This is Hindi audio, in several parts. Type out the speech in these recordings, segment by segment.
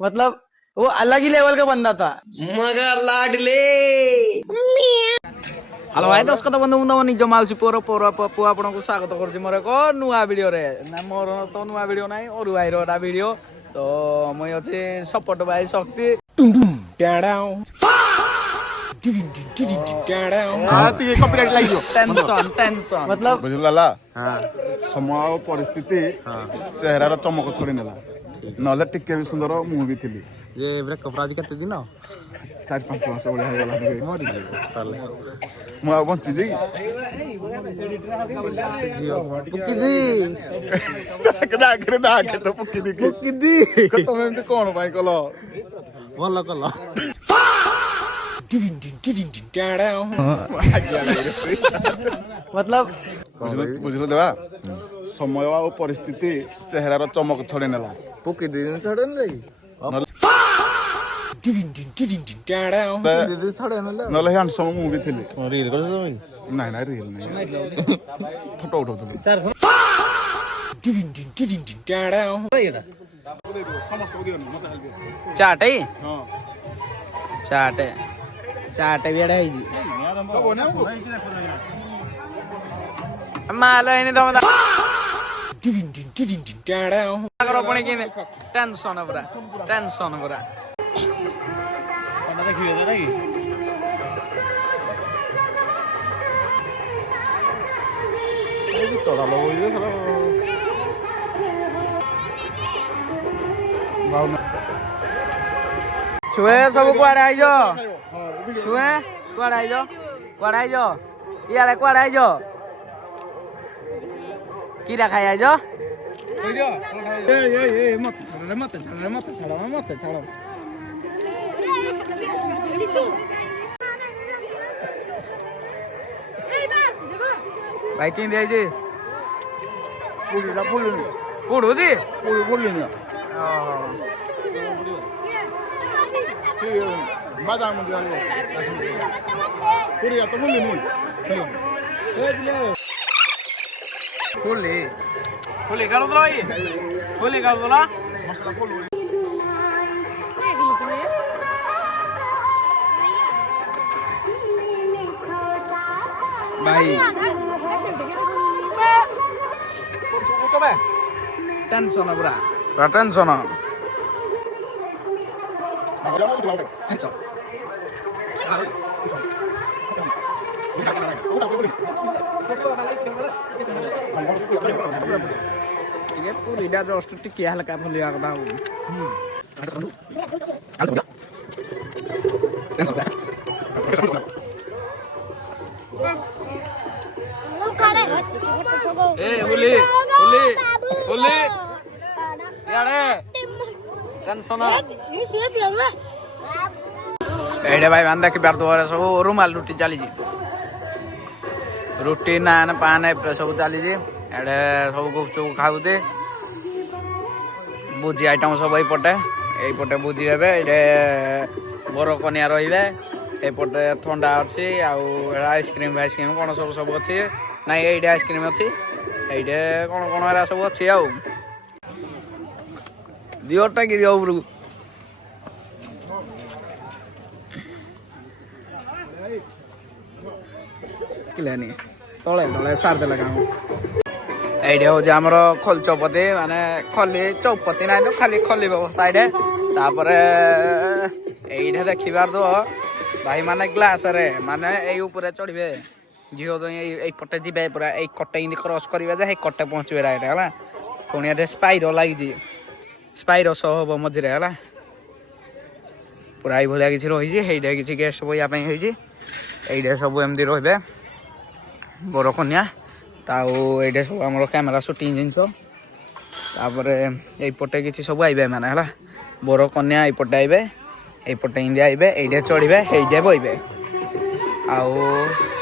मतलब वो अलग ही लेवल का बंदा था मगर लाडले। हेलो भाई दोस्त कत बंधु मुझे निज मौसी पुओर पुओर पप्पू आपको स्वागत कर मोर एक नुआ वीडियो रे ना मोर तो नुआ वीडियो ना और भाई रा वीडियो तो मुई अच्छे सपोर्ट भाई शक्ति कॉपीराइट लागियो टेंशन टेंशन मतलब बुझला समय परिस्थिति चेहरार चमक छोड़ी नेला नले टिके भी सुंदर मुह भी थी ये ब्रेकअप राज केते दिन 4-5 वर्ष बढ़िया हो गला मरी ताले मु बंची जी पुकी दी ना के तो पुकी दी तुम एमती कोन भाई कलो भल कल मतलब बुझलो देवा समय और परिस्थिति चेहरार चमक छोड़ी नेला पुकी दी छड़न लगी दीदी छड़े नले नले हैंडसम मुह भी थी रील कर समय नहीं ना रियल नहीं फोटो उठाउथली चाटे चाटे चाटे भी एडा ହେଇଛି माल एने दम करो पणी के टेंशन पूरा देखिए जरा की तोड़ा लो ये साला छुए सब कुआडे आइजो छुए कुआडे आइजो इयाडे कुआडे आइजो कीड़ा खाई आइजो मत छाड़ो भाई किन दिया जी पुलिना पुड़ू जी पुलिना बाजार में जाओ पूरी तो पुलिनी फुली कर दो ये फुली कर दो ना मसला पुली भाई टेंशन पूरा टेंशन पूरीटा जस्ट टिके हल्का फुलिया कदा ए फुली यारे टेंशन एडे भाई मान देखि बार दोरे सब रुमाल रोटी चली रुटी नान पान सब चली एडे सब गुपचुप खाऊदे भोजी आइटम सब एपटे भोजी हे ये बर कनिया रपटे थंडा अच्छी आइसक्रीम फाइसक्रीम कौन सब अच्छी ना ये आइसक्रीम अच्छी ये कौन कौन सब अच्छी आउ दिवटा कि दिव उपरକୁ किलानी तले तले सार देला काम एडे हो आमर खली चौपती माने खली चौपती ना तो खाली खली व्यवस्था ये तापरे एइठे देखिबार तो भाई माने ग्लास रे माने एई ऊपर चढ़िबे झियो तो एई पटे जिबे पूरा एई कटे इंदी क्रॉस करिबे जे एई कटे पहुंचबे डायरेक्ट हला पुणी एटे स्पाइरो लागिजी स्पाइरो सह हबो मझिरे हला पूरा एई भलिया किछि रहिजी हेइडे किछि गेस्ट बया पई हेइजी एइडे सब एमदी रहबे बर कन्या ताऊ ये सब आम कैमेरा सुटिंग जिनस यपटे किसी सब आइबे माने हला बर कन्या यपटे आइबे यपटे इंदी आइबे ये चढ़े ये बइबे आउ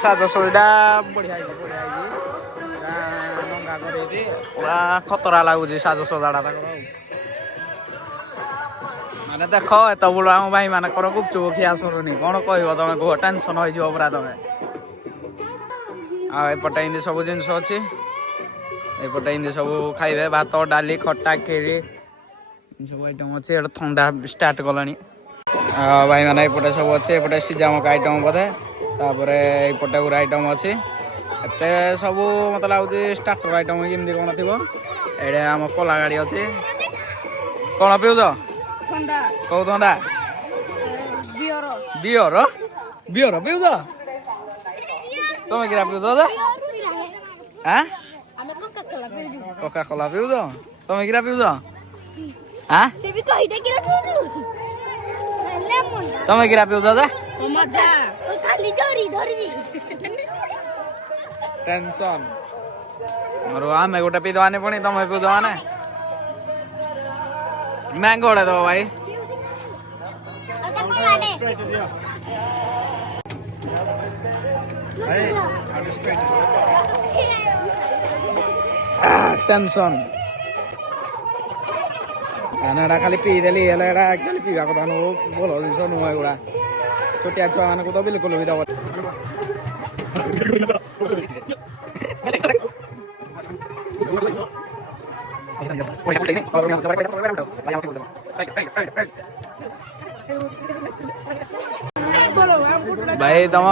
साजसजा बढ़िया नंगा कर पूरा खतरा लगुच साजसजाटा माने देख एत बड़ आम भाई मानकर गुपचुप खिया सरुनी कौन कह तुम कह टेंशन हो पूरा तुम आपटे सब जिन अच्छी ଏପଟେ ଏମିତି ସବୁ ଖାଇବେ ଭାତ ଡାଲି ଖଟା କ୍ଷୀରି ସବୁ ଆଇଟମ୍ ଅଛି। ଏଟା ଥଣ୍ଡା ଷ୍ଟାର୍ଟ କଲାଣି ଭାଇମାନେ। ଏପଟେ ସବୁ ଅଛି ଏପଟେ ସିଝାମକା ଆଇଟମ୍ ବୋଧେ ତାପରେ ଏପଟେ ଗୁରେ ଆଇଟମ୍ ଅଛି। ଏପଟେ ସବୁ ମତେ ଲାଗୁଛି ଷ୍ଟାର୍ଟର ଆଇଟମ୍ କେମିତି କ'ଣ ଥିବ। ଏଇଟା ଆମ କଲା ଗାଡ଼ି ଅଛି। କ'ଣ ପିଉଛ? କୋଉ ଥଣ୍ଡା? ବିଅର ବିଅର ପିଉଛ? ତମେ କିରା ପିଉଛ? ଆଁ କୋକା କୋଲା ପିଉଛ? ତମେ କିରା ପିଉଛ? ଆଁ ତମେ କିରା ପିଉଛ? ଟେନସନ୍ ଆମେ ଗୋଟେ ପିଇଦବାନି ପୁଣି ତମେ ପିଉଛ ମାନେ ମ୍ୟାଙ୍ଗୋ ଗୋଟେ ଦବ ଭାଇ। ଟେନସନ୍ ଏଟା ଖାଲି ପିଇଦେଲି ହେଲେ ଏଟା ଆକ୍ଚୁଆଲି ପିଇବା କଥା ନୁହଁ। ଭଲ ଜିନିଷ ନୁହଁ ଏଗୁଡ଼ା। ଛୋଟିଆ ଛୁଆ ମାନଙ୍କୁ ତ ବିଲକୁଲ ବି ଦବ। ଭାଇ ତମ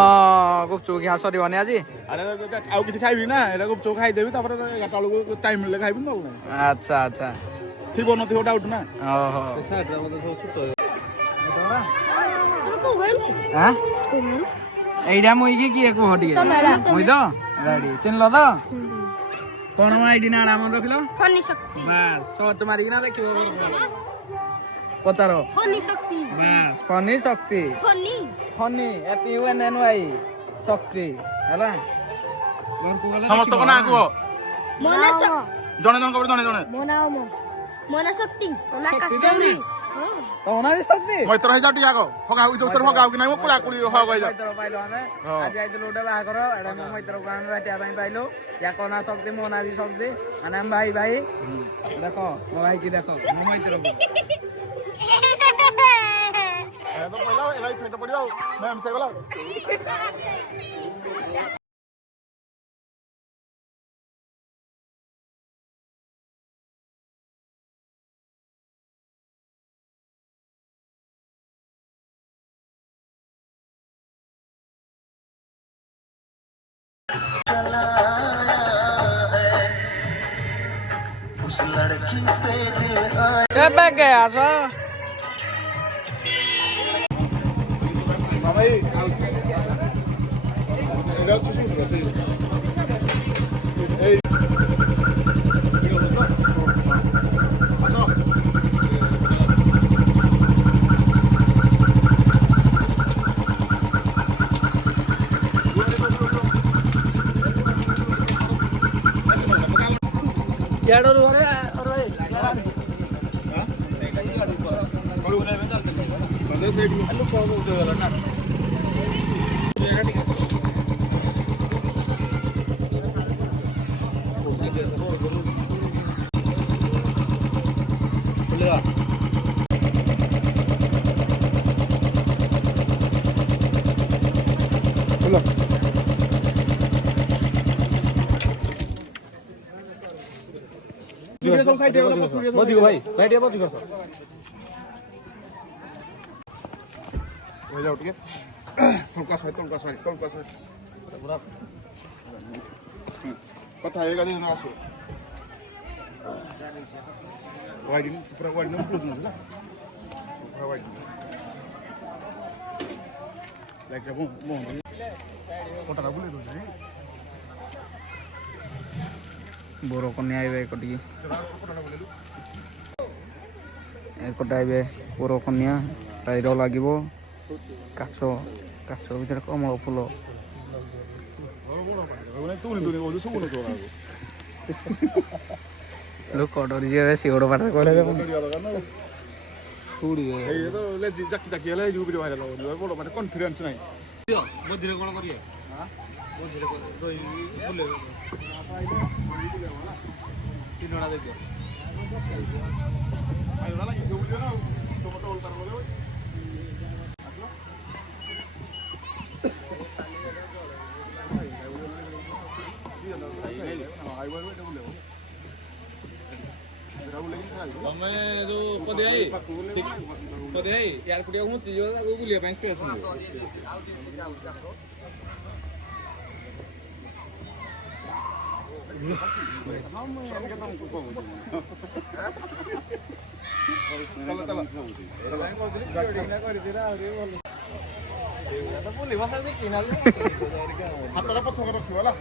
ଗୁପଚୁପ ଖିଆ ସରିବନି ଆଜି? ଆରେ ଆଉ କିଛି ଖାଇବି ନା ଏଟା ଗୁପଚୁପ ଖାଇଦେବି ତାପରେ 11ଟା ବେଳକୁ ଟାଇମ୍ ମିଳିଲେ ଖାଇବି ନା। ଆଚ୍ଛା ଆଚ୍ଛା ଥିବ ନଥିବ ଡାଉଟ୍ ନା। ଓହୋ ଏଇଟା ମୁଇଁକି କିଏ କୁହ ଟିକେ? ମୁଇଁ ତ ଗାଡି ଚିହ୍ନିଲ ତ? କ'ଣ ଆଇଡି ନା ମନେ ରଖିଲ? ବାସ୍ ସର୍ଚ୍ଚ ମାରିକିନା ଦେଖିବ। ପଚାର ବାସ୍ ଫନି ଶକ୍ତି ଫନି FUNNY ଶକ୍ତି ହେଲା। ସମସ୍ତଙ୍କ ନାଁ କୁହ ଜଣେ ଜଣଙ୍କ ଜଣେ ଜଣେ। ମୈତ୍ର ହେଇଯାଉ ଟିକେ ଆଗ ହଗା ହଉ ଯୋଉଥର ହଗାଉ କି ନାହିଁ ମୁଁ କୁଳା କୁଳି ହଗ ହେଇଯାଉ। ଆଜି ଯାଇଥିଲୁ ଗୋଟେ ବାହାଘର ଏଇଟା ମୋ ମୈତ୍ରକୁ ଆମେ ବାଟିବା ପାଇଁ ପାଇଲୁ। ୟାଙ୍କ ନାଁ ଶକ୍ତି ମୋ ନାଁ ବି ଶକ୍ତି ମାନେ ଆମେ ଭାଇ ଭାଇ। ଦେଖ ମୋ ଭାଇ କି ଦେଖ ମୋ ମୈତ୍ରକୁ। କେବେ ଗୟା ସା କଥା ହେଇଗା ଦିନ ଆସୁ ୱାଇଡିଂ ପୁରା ୱାଇଡିଂ କ୍ଲୋଜ୍ ନଥିଲା ପୁରା ୱାଇଡିଂ ଲାଇକ୍ ରେ କଟାଟା ବୁଲେଇ ଦଉଛି ବୋର କନ୍ୟା ଆଇବେ ଏକଟିକି ଏକଟେ ଆଇବେ ବୋର କନ୍ୟା ତାଇର ଲାଗିବ କାଛ କାଛ ଭିତରେ କମଳ ଫୁଲ ଲୋକ ଡରି ଯିବେ ବେଶୀ ଗୋଡ଼ ପାଟରେ କହିଲେ ବଡ଼ ମାନେ କନଫିଡେନ୍ସ ନାହିଁ ମଝିରେ କ'ଣ କରିବେ ତିନଟା ଦେଇଦିଅ ତମେ ଯୋଉ ପଦିଆଇ ପଦିଆଇ ୟାର ପଟିଆ ଘୁଞ୍ଚି ଯିବ ତାକୁ ବୁଲିବା ପାଇଁ ସ୍ପେସ୍ ମିଳିବ। ହାତଟା ପଛକୁ ରଖିବ ହେଲା।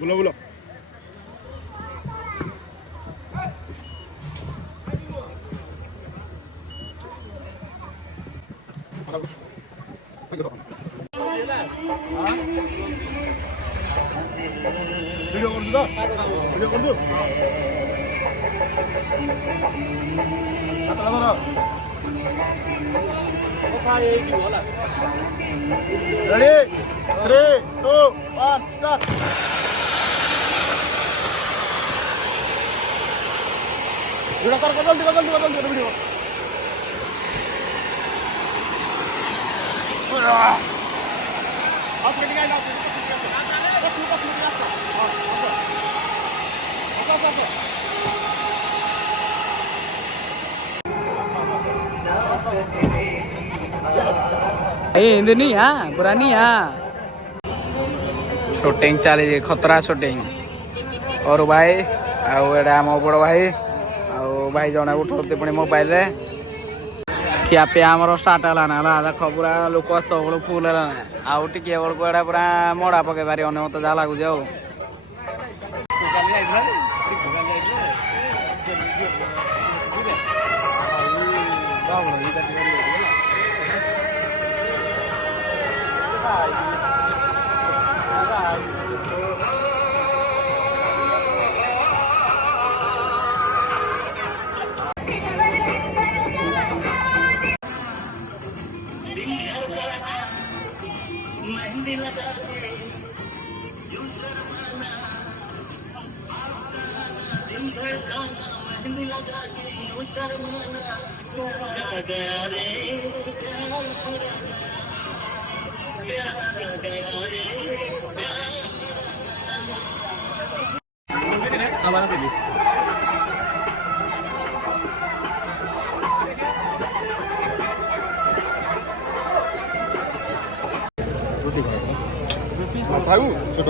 ବୁଲ ବୁଲ ଭିଡ଼ିଓ କରୁଛୁ ତ ଭିଡ଼ିଓ କରୁଛୁ ହାତଟା ଧର ରେଡି 3 2 1 ଷ୍ଟାର୍ଟ ଭିଡ଼ିଓ କର ଜଲ୍ଦି ଭିଡ଼ିଓ ये नहीं हाँ बुरा नहीं हाँ शूटिंग चली खतरा शूटिंग और भाई आम बड़ भाई भाई जड़े उठाते पुणी मोबाइल रे खिया पिया आमर स्टार्ट है ना देख पूरा लोक तब फुल है आउ टे बड़क एटा पूरा मड़ा पकई पारे मत जहाँ लगुच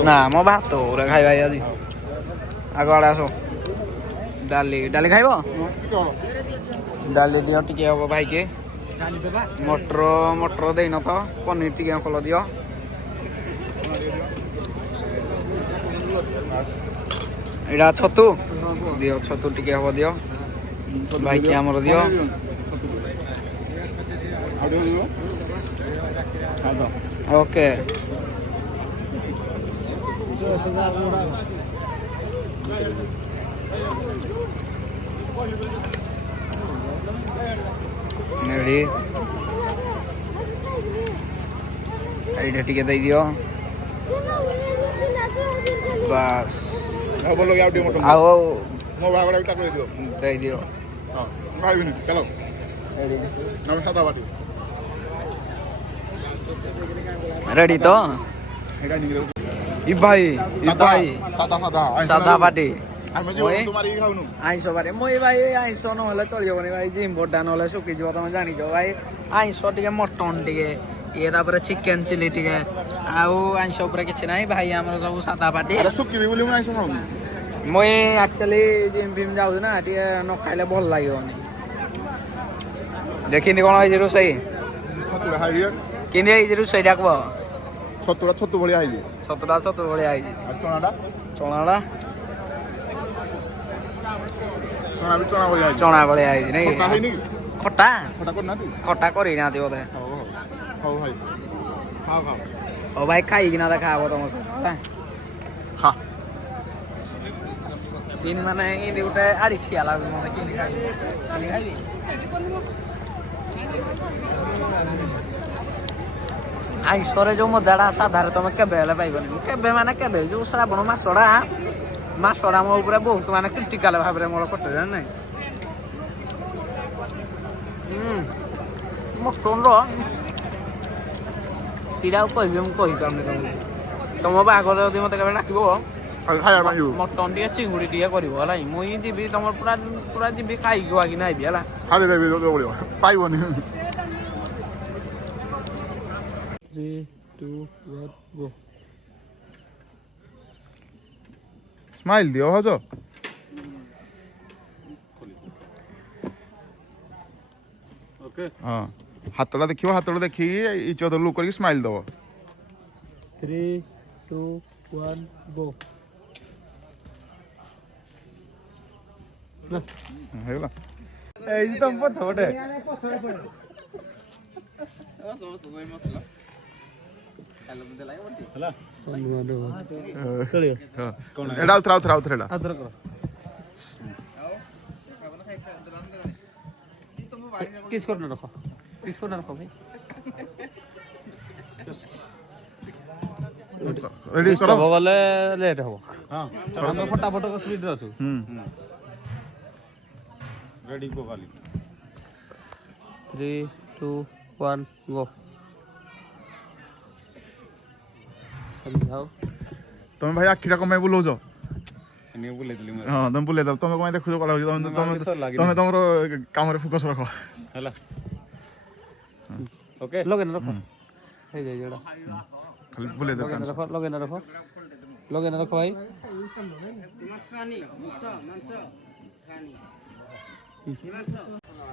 ना मो भात पूरा खाइबा आज आग आड़े आस डाली डाली खाइब डाली दियो टिके हम भाई के मटर मटर देन तो पनीर टिके खोल दियो एटा छतु दियो छतु टिके हम दियो भाई के हमर दियो ओके रेडी एटा टिके दे दियो बस आओ ମୋ ବାହାଘର ବି ତାକୁ ଦେଇଦିଅ दे दियो ହଁ ଖାଇବିନି ଚାଲ ଆମେ ସାଦା ବାଟି रेडी तो ଏଇଟା ନିଗିରେ भाई ସାଦା सादा पार्टी ଆମେ ଜୀବନ ମାରିକି ଖାଉନୁ आईस बारे मुई भाई आईस ना चलनी भाई जिम बोर्डा ना शुखीज तुम जानिच भाई आईस टे मटन टे ये चिकेन चिली टे आईस किसी ना भाई आम सब सादा पार्टी ଶୁଖିବି ବୋଲି ମୁଁ ଆଇଁଷ ଖାଉନି मुई एक्चुअली जिम फिम जाऊँ ना टे न खाइले भल लगे देखी कौन है रोसई ଛତୁଟା ଖାଇବି कि रोसई डाक ଛତୁଟା ଛତୁ ଭଳିଆ ହେଇଛି छतुटा छतु भाया ଆଉ ଚଣାଟା चणाटा ଚଣା ବି ଚଣା ଭଳିଆ ହେଇଛି चणा भाया नहीं ଖଟା ହେଇନି କି खटा ଖଟା କରିନାହାନ୍ତି खटा करना बोधे ହଉ ହଉ ଭାଇ ଖାଅ ଖାଅ ओ भाई खाइकिना देखा तुम सहित ଖା तीन माने ये गोटे आड़ी ठिया लगे मत कि खाइबी आईसरे जो मजाटा साधारे तुम केबे पाइबन केबे माने केबे जो श्रावण मसड़ा मो बहुत माने क्रिटिकाल भाव में मोर कटे ना ମଟନ୍ର କିରା ଆଉ କହିବି ମୁଁ କହିପାରୁନି ତମକୁ। ତମ ବାହାଘର ଯଦି ମୋତେ କେବେ ଡାକିବ ଖାଇବା ପାଇଁ ଯିବୁ ମଟନ୍ ଟିକେ ଚିଙ୍ଗୁଡ଼ି ଟିକେ କରିବ ହେଲା ମୁଇଁ ଯିବି ତମର ପୁରା ପୁରା ଯିବି ଖାଇକି ବାକିନା ଆଇବି ହେଲା। ଖାଲି ଦେବି ଦୌଡ଼ିବ ପାଇବନି। 3, 2, 1, go. ସ୍ମାଇଲ୍ ଦିଅ ଭାଉଜ। Okay. ହଁ ହାତଟା ଦେଖିବ ହାତଟା ଦେଖିକି ଇଚ ଅଦର ଲୁକ୍ କରିକି ସ୍ମାଇଲ୍ ଦେବ। 3, 2, 1, go. ହେଇଗଲା। ଏଇ ତମ ପଛ ଗୋଟେ ହେଲା ଚଳିବ ଏଇଟା ଆଉଥରେ ଏଇଟା ଆଦର କର କିସ୍ କରିନ ରଖ କିସ୍ କରିନ ରଖ ଭାଇ ରେଡି କର। ହବ ଗଲେ ଲେଟ୍ ହବ ଆମେ ଫଟାଫଟ ସ୍ପିଡରେ ଅଛୁ ରେଡି ଗୋ ଖାଲି 3, 2, 1, go. ତମେ ଭାଇ ଆଖିଟା କଣ ପାଇଁ ବୁଲଉଛ? ବୁଲେଇ ଦେଲି ହଁ ତମେ ବୁଲେଇ ଦବ। ତମେ କଣ ପାଇଁ ଦେଖୁଛ କଳା ହଉଛି? ତମେ ତମର କାମରେ ଫୋକସ୍ ରଖ ହେଲା ଓକେ ଲଗେନ ରଖ ହେଇଯାଇ ଏଇଟା ଖାଲି ବୁଲେଇ ଦବ। ଲଗେନ ରଖ ଭାଇ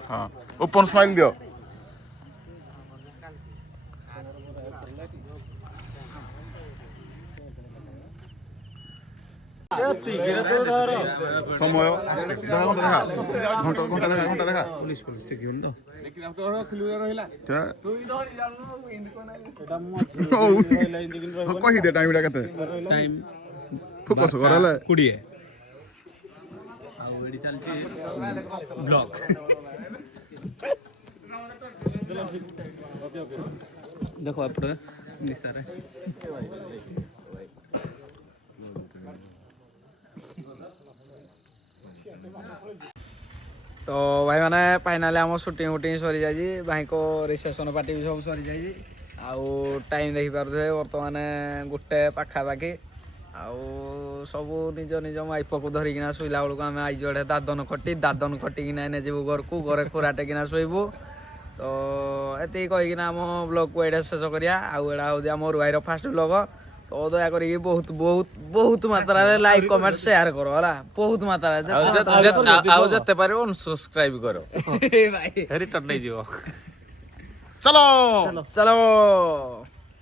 ହଁ ଓପନ ସ୍ମାଇଲ୍ ଦିଅ। ସମୟ ଘଣ୍ଟା ଦେଖା କହିଦେ ଟାଇମ୍ଟା କେତେ ଫୋକସ୍ କର ହେଲେ 20 ଆଉ ଏଠି ଚାଲିଛି ବ୍ଲଗ୍ ଦେଖ ଏପଟେ ନିଶାରେ ତ ଭାଇମାନେ ଫାଇନାଲି ଆମ ସୁଟିଂ ସରି ଯାଇଛି ଭାଇଙ୍କ ରିସେପସନ୍ ପାର୍ଟି ବି ସବୁ ସରି ଯାଇଛି ଆଉ ଟାଇମ୍ ଦେଖିପାରୁଥିବେ ବର୍ତ୍ତମାନ 1 ପାଖାପାଖି ଆଉ ସବୁ ନିଜ ନିଜ ମାଇପକୁ ଧରିକିନା ଶୋଇଲା ବେଳକୁ ଆମେ ଆଇଛୁ ଏଠି ଦାଦନ ଖଟିକିନା ଏନେ ଯିବୁ ଘରକୁ ଘରେ ଖୋରା ଟେକିନା ଶୋଇବୁ। ତ ଏତିକି କହିକିନା ଆମ ବ୍ଲଗ୍କୁ ଏଇଟା ଶେଷ କରିବା ଆଉ ଏଇଟା ହେଉଛି ଆମ ଭାଇର ଫାର୍ଷ୍ଟ ବ୍ଲଗ୍। ତ ଦୟାକରିକି ବହୁତ ମାତ୍ରାରେ ଲାଇକ୍ କମେଣ୍ଟ ସେୟାର କର ହେଲା ବହୁତ ମାତ୍ରାରେ ଆଉ ଯେତେ ପାରିବ ଅନସବସ୍କ୍ରାଇବ କର ଭାଇ ରିଟର୍ନ ନେଇଯିବ। ଚାଲ ଚାଲ।